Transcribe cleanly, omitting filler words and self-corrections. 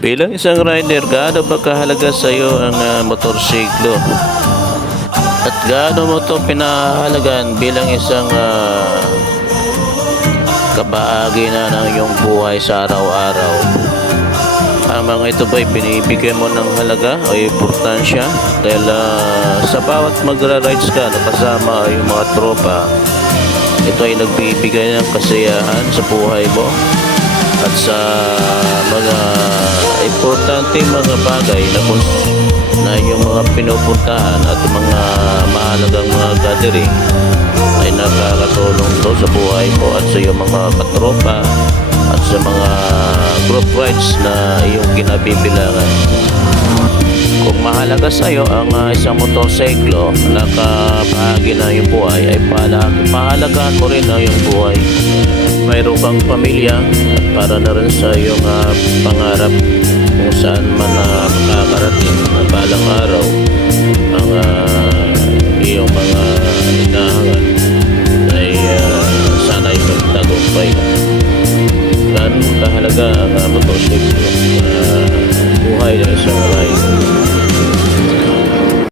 Bilang isang rider, gaano ba kahalaga sa iyo ang motorsiklo? At gaano mo 'to pinahalagan bilang isang kabahagi na ng iyong buhay sa araw-araw? Ang mga ito ba'y binibigyan mo ng halaga o importansya? Dahil sa bawat magra-rides ka na kasama yung mga tropa, ito ay nagbibigay ng kasiyahan sa buhay mo at sa mga importante mga bagay na yung mga pinupuntahan at mga mahalagang mga gathering ay nakakatulong to sa buhay mo at sa iyong mga katropa at sa mga group rides na iyong kinabibilangan. Kung mahalaga sa iyo ang isang motorsiklo na kabahagi na iyong buhay, ay pahalagahan mo rin ang iyong buhay. Mayroon kang pamilya at para na rin sa iyong pangarap kung saan man makakarating na balang araw